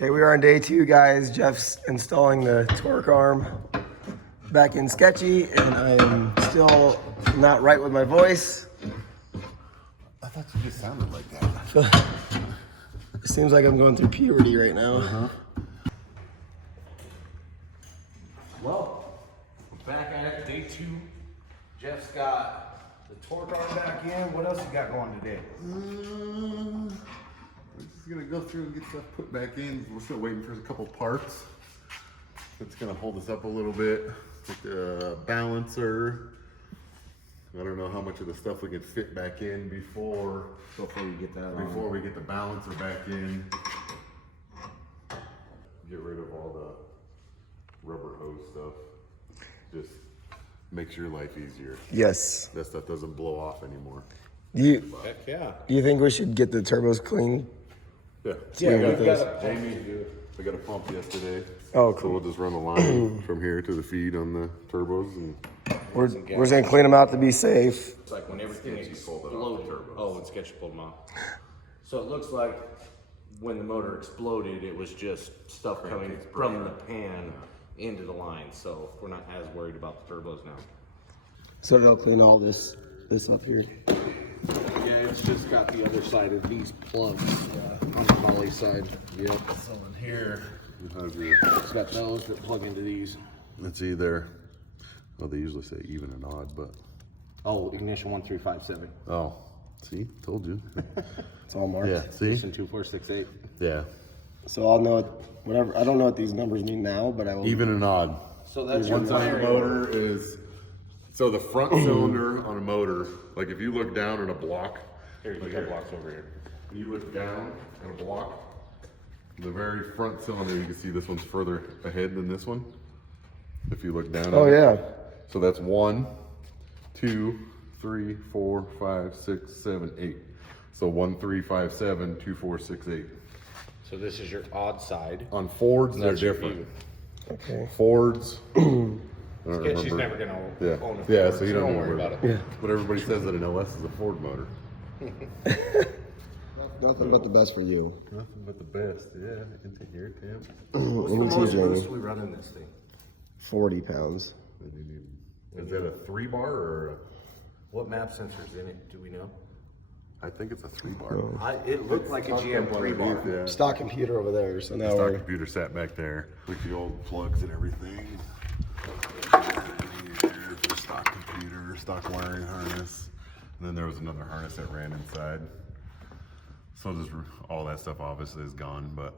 Okay, we are on day 2, guys. Jeff's installing the torque arm back in Sketchy, and I am still not right with my voice. I thought you just sounded like that. It seems like I'm going through puberty right now. Well, we're back at it, day 2. Jeff's got the torque arm back in. What else you got going today? We're just gonna go through and get stuff put back in. We're still waiting for a couple parts. That's gonna hold us up a little bit. Like the balancer. I don't know how much of the stuff we can fit back in before you get that on. before we get the balancer back in. Get rid of all the rubber hose stuff. Just makes your life easier. Yes. That stuff doesn't blow off anymore. Heck yeah. Do you think we should get the turbos clean? Yeah. We got a pump yesterday. Oh, So cool. we'll just run a line from here to the feed on the turbos and We're just gonna clean them out to be safe. It's like when everything Sketchy pulled it off the exploded. turbos. Oh, and Sketchy pulled them off. So it looks like when the motor exploded, it was just stuff coming from the pan into the line. So we're not as worried about the turbos now. So they'll clean all this up here. Yeah, it's just got the other side of these plugs on the poly side. Yep. So in here, you have your, it's got those that plug into these. it's either, well, they usually say even and odd, but, Oh, ignition 1357. oh, see, told you. It's all marked. Yeah, see? Ignition 2468. Yeah, So I'll know whatever. I don't know what these numbers mean now, but I will. even and odd. So that's your One side of the wiring. motor is, so the front cylinder on a motor, like if you look down at a block, Here, you got blocks over here. you look down at a block, the very front cylinder, you can see this one's further ahead than this one. If you look down Oh at it. yeah. So that's 1, 2, 3, 4, 5, 6, 7, 8. So 1, 3, 5, 7, 2, 4, 6, 8. So this is your odd side. On Fords, they're That's your different. view. Okay. Fords. I don't Sketchy's remember. never gonna Yeah, own a yeah. Ford, So you don't worry about it. Yeah. But everybody says that an OS is a Ford motor. Nothing but the best for you. Nothing but the best. Yeah, I can take your temp. What's the Let me see, most Jamie. boost we run in this thing? 40 pounds. Is that a 3-bar or? What map sensors in it? Do we know? I think it's a 3-bar. It looked like a GM 3-bar. Yeah. Stock computer over there. So now Stock we're. computer sat back there with the old plugs and everything. Stock computer, stock wiring harness. And then there was another harness that ran inside. So just all that stuff obviously is gone, but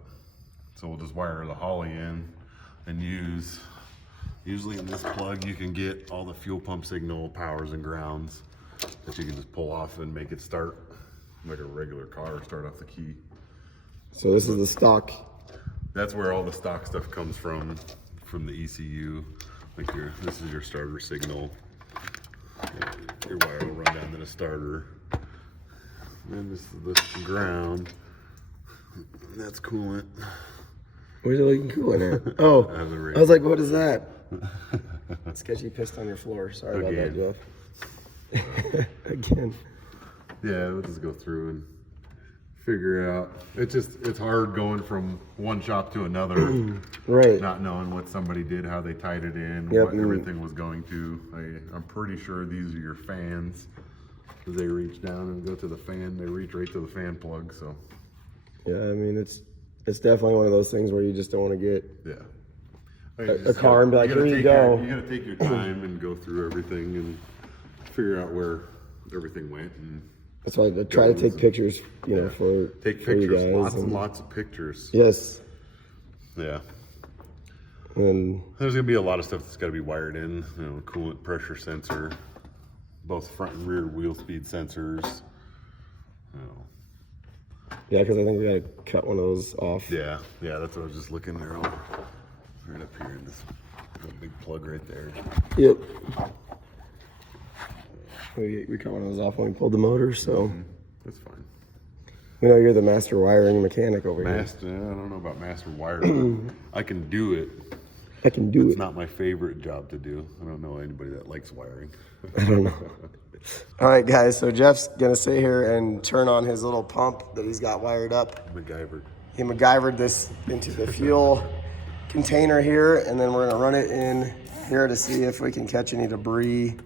so we'll just wire the Holly in and use, usually in this plug you can get all the fuel pump signal, powers and grounds that you can just pull off and make it start like a regular car, start off the key. So this is the stock. That's where all the stock stuff comes from the ECU. Like this is your starter signal. Your wire will run down to the starter. And this is the ground. That's coolant. Where's the leaking coolant at? Oh, I was like, what is that? Sketchy pissed on your floor. Sorry about that, Jeff. Again. Yeah, we'll just go through and figure out. It's hard going from one shop to another. Right. Not knowing what somebody did, how they tied it in, Yep, what everything was going to. I'm pretty sure these are your fans. As they reach down and go to the fan, they reach right to the fan plug, so. Yeah, I mean, it's definitely one of those things where you just don't want to get Yeah. a car and be like, here you go. You gotta take your time and go through everything and figure out where everything went and That's why I try to take pictures, you know, for take for you pictures, guys. lots and lots of pictures. Yes. Yeah. And There's gonna be a lot of stuff that's gotta be wired in, you know, coolant pressure sensor, both front and rear wheel speed sensors. You know. yeah, because I think we gotta cut one of those off. Yeah, that's what I was just looking there. Right up here in this big plug right there. Yep. We cut one of those off when we pulled the motor, so That's fine. we know you're the master wiring mechanic over Master, I don't know about master wiring. I can do it. here. I can do It's it. not my favorite job to do. I don't know anybody that likes wiring. I don't know. All right, guys. So Jeff's gonna sit here and turn on his little pump that he's got wired up. MacGyver. He MacGyvered this into the fuel container here, and then we're gonna run it in here to see if we can catch any debris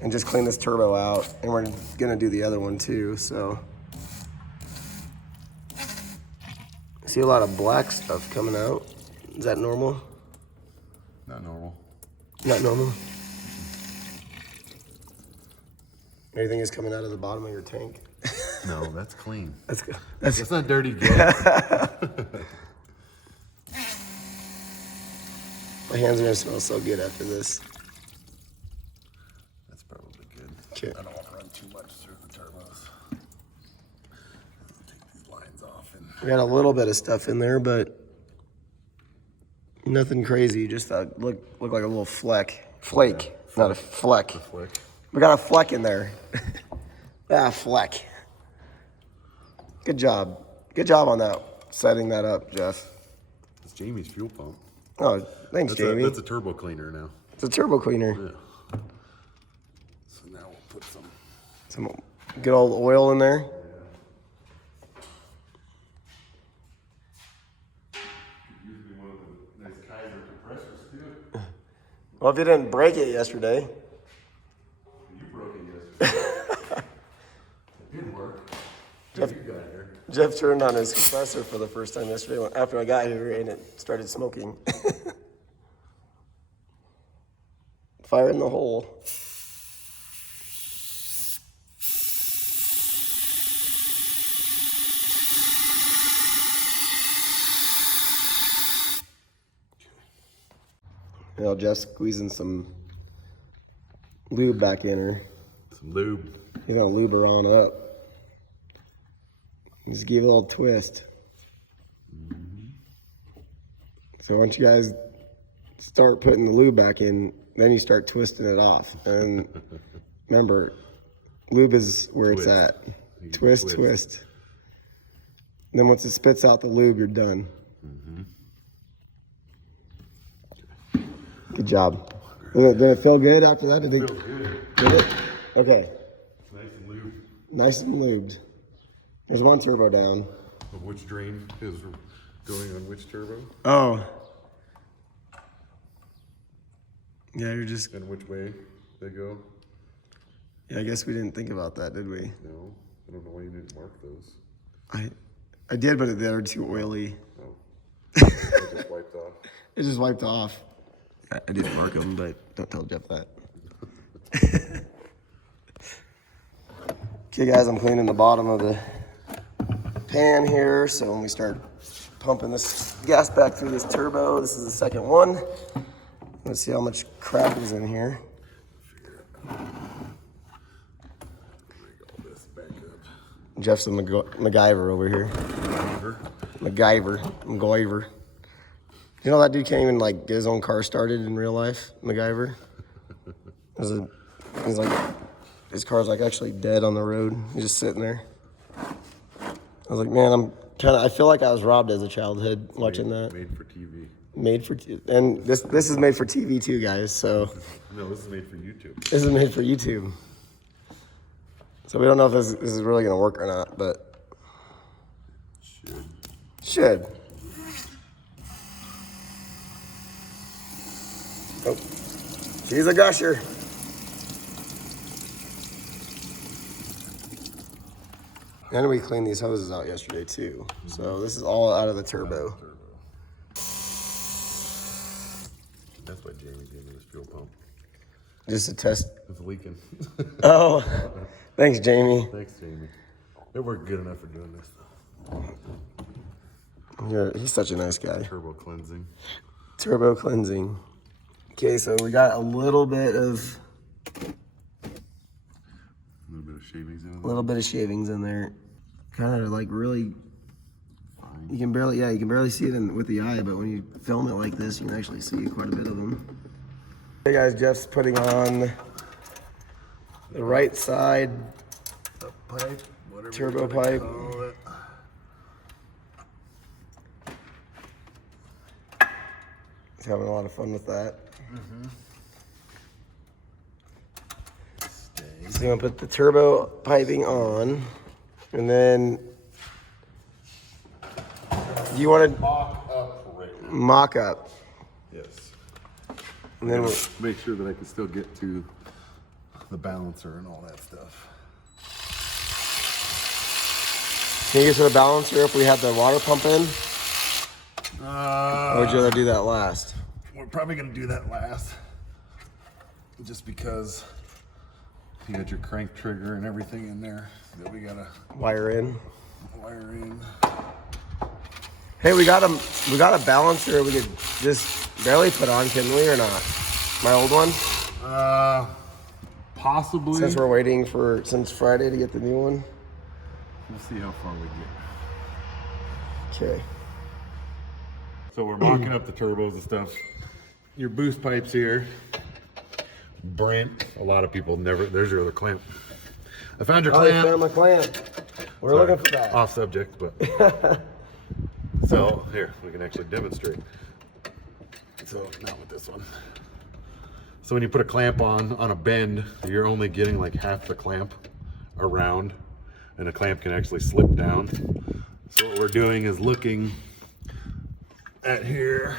and just clean this turbo out. And we're gonna do the other one too, so. I see a lot of black stuff coming out. Is that normal? Not normal. Not normal? Anything is coming out of the bottom of your tank? No, that's clean. That's good. That's not dirty gas. My hands are gonna smell so good after this. That's probably good. Okay. I don't want to run too much through the turbos. Take these lines off. And We got a little bit of stuff in there, but nothing crazy. Just look like a little flake, not a fleck. the flick. We got a fleck in there. Fleck. Good job. Good job on that. Setting that up, Jeff. It's Jamie's fuel pump. Oh, thanks, Jamie. That's a turbo cleaner now. It's a turbo cleaner. Yeah. So now we'll put Some good old oil in there. Usually one of the nice Kaiser compressors too. Well, if you didn't break it yesterday. You broke it yesterday. It didn't work. Jeff, You got here. Jeff turned on his compressor for the first time yesterday after I got here, and it started smoking. Fire in the hole. You know, Jeff's squeezing some lube back in her. Some lube. He's gonna lube her on up. Just give it a little twist. So once you guys start putting the lube back in, then you start twisting it off. And remember, lube is where Twist. it's at. You Twist, twist. And then once it spits out the lube, you're done. Good job. Did it feel good after that? Feels good. Did it? Okay. Nice and lube. Nice and lubed. There's one turbo down. Of which drain is going on which turbo? Oh. Yeah, you're just. And which way they go? Yeah, I guess we didn't think about that, did we? No. I don't know why you didn't mark those. I did, but they were too oily. Oh. They just wiped off. It just wiped off. I didn't mark them, but don't tell Jeff that. Okay, guys, I'm cleaning the bottom of the pan here. So when we start pumping this gas back through this turbo, this is the second one. Let's see how much crap is in here. Bring all this back up. Jeff's a MacGyver over here. MacGyver. You know that dude can't even like get his own car started in real life, MacGyver. He's like, his car's like actually dead on the road. He's just sitting there. I was like, man, I feel like I was robbed as a childhood watching that. Made for TV. And this is made for TV too, guys. So No, this is made for YouTube. this is made for YouTube. So we don't know if this is really gonna work or not, but should. Oh, she's a gusher. And we cleaned these hoses out yesterday too. So this is all out of the turbo. That's why Jamie gave me this fuel pump. Just to test. It's leaking. Oh, thanks, Jamie. Thanks, Jamie. It worked good enough for doing this though. He's such a nice guy. Turbo cleansing. Turbo cleansing. Okay, so we got a little bit of Shavings in a little bit of shavings in there. Kind of like really, Fine. you can barely see it with the eye, but when you film it like this, you can actually see quite a bit of them. Hey guys, Jeff's putting on the right side Pipe, whatever turbo pipe. He's having a lot of fun with that. So you're gonna put the turbo piping on, and then Do you want to Mock up right now. mock up? Yes. And then we'll, Make sure that I can still get to the balancer and all that stuff. can you get to the balancer if we had the water pump in? Or would you rather do that last? We're probably gonna do that last. Just because you got your crank trigger and everything in there that we gotta Wire in. wire in. Hey, we got a balancer we could just barely put on, can we, or not? My old one? Possibly. Since we're waiting since Friday to get the new one. We'll see how far we get. Okay. So we're mocking up the turbos and stuff. Your boost pipes here. Brent. A lot of people never. There's your other clamp. I found your Oh, you clamp. found my clamp. We're looking for that. Off subject, but. So here we can actually demonstrate. So not with this one. So when you put a clamp on a bend, you're only getting like half the clamp around, and a clamp can actually slip down. So what we're doing is looking at here,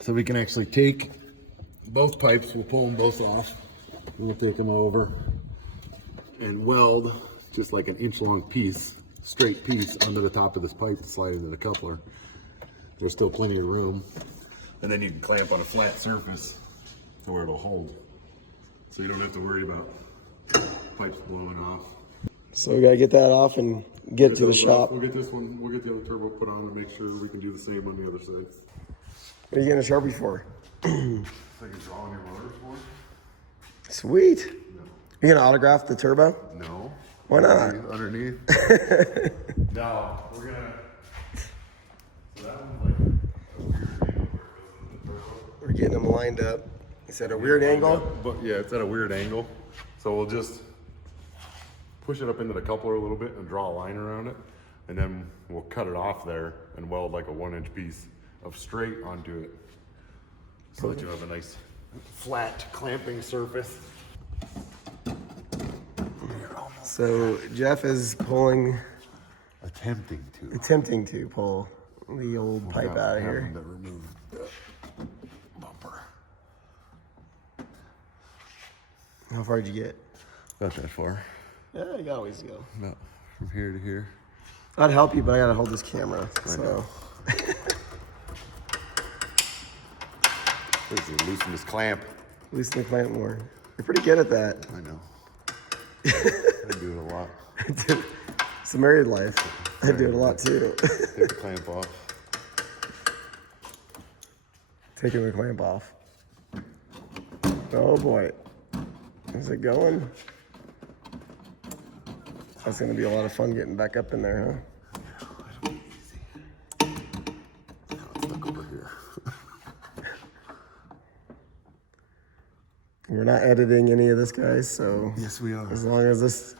so we can actually take both pipes, we'll pull them both off, and we'll take them over and weld just like an inch long piece, straight piece, under the top of this pipe to slide into the coupler. There's still plenty of room. And then you can clamp on a flat surface to where it'll hold. So you don't have to worry about pipes blowing off. So we gotta get that off and get to the shop. We'll get this one, we'll get the other turbo put on to make sure we can do the same on the other side. What are you getting a Sharpie for? So I can draw on your motors for? Sweet. You gonna autograph the turbo? No. Why not? Underneath. No, we're gonna. So that one's like a weird angle where it goes into the turbo. We're getting them lined up. Is that a weird angle? But yeah, it's at a weird angle. So we'll just push it up into the coupler a little bit and draw a line around it. And then we'll cut it off there and weld like a 1-inch piece of straight onto it. So that you have a nice flat clamping surface. So Jeff is Attempting to pull the old pipe out of here. To remove the bumper. How far did you get? Not that far. Yeah, you got a ways to go. About from here to here. I'd help you, but I gotta hold this camera. So Loosen this clamp. loosen the clamp more. You're pretty good at that. I know. I do it a lot. It's a married life. I do it a lot too. Take the clamp off. Taking the clamp off. Oh boy. Is it going? That's gonna be a lot of fun getting back up in there, huh? Now it's stuck over here. We're not editing any of this, guys, so Yes, we are. as long as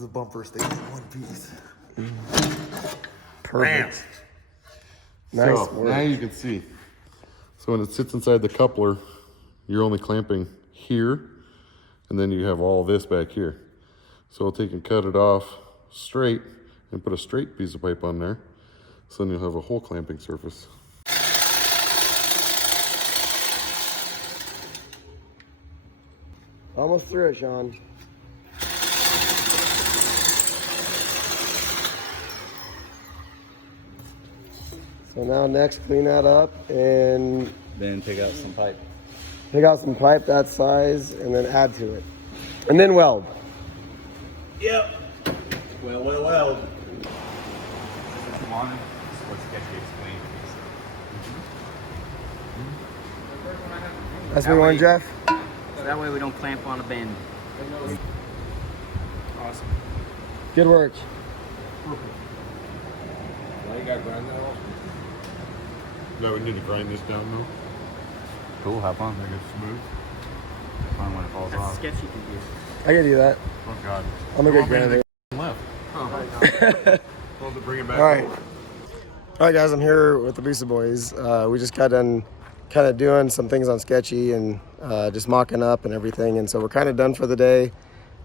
the bumper stays in one piece. perfect. Nice So work. now you can see. So when it sits inside the coupler, you're only clamping here, and then you have all this back here. So I'll take and cut it off straight and put a straight piece of pipe on there. So then you'll have a whole clamping surface. Almost through it, Sean. So now next, clean that up and Then take out some pipe. pick out some pipe that size and then add to it. And then weld. Yep. Well. Come on. What Sketchy explained. That's what we want, Jeff? So that way we don't clamp on a bend. Awesome. Good work. Now you got grind that off. Now we need to grind this down though. Cool, have fun. Make it smooth. Fun when it falls That's off. Sketchy confused. I can do that. Oh God. I'm a good Oh, man, grinder. they left. Well, to bring it back. All right, guys, I'm here with the Booster Boys. We just got done kind of doing some things on Sketchy and just mocking up and everything. And so we're kind of done for the day.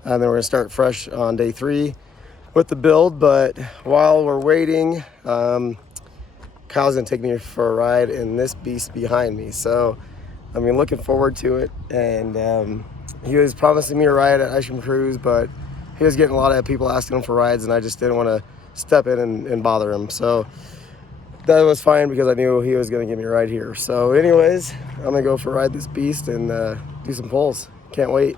And then we're gonna start fresh on day 3. with the build. But while we're waiting, Kyle's gonna take me for a ride in this beast behind me. So I mean, looking forward to it. And he was promising me a ride at Ice Cream Cruise, but he was getting a lot of people asking him for rides, and I just didn't want to step in and bother him. So that was fine because I knew he was going to give me a ride here. So anyways, I'm going to go for a ride this beast and do some pulls. Can't wait.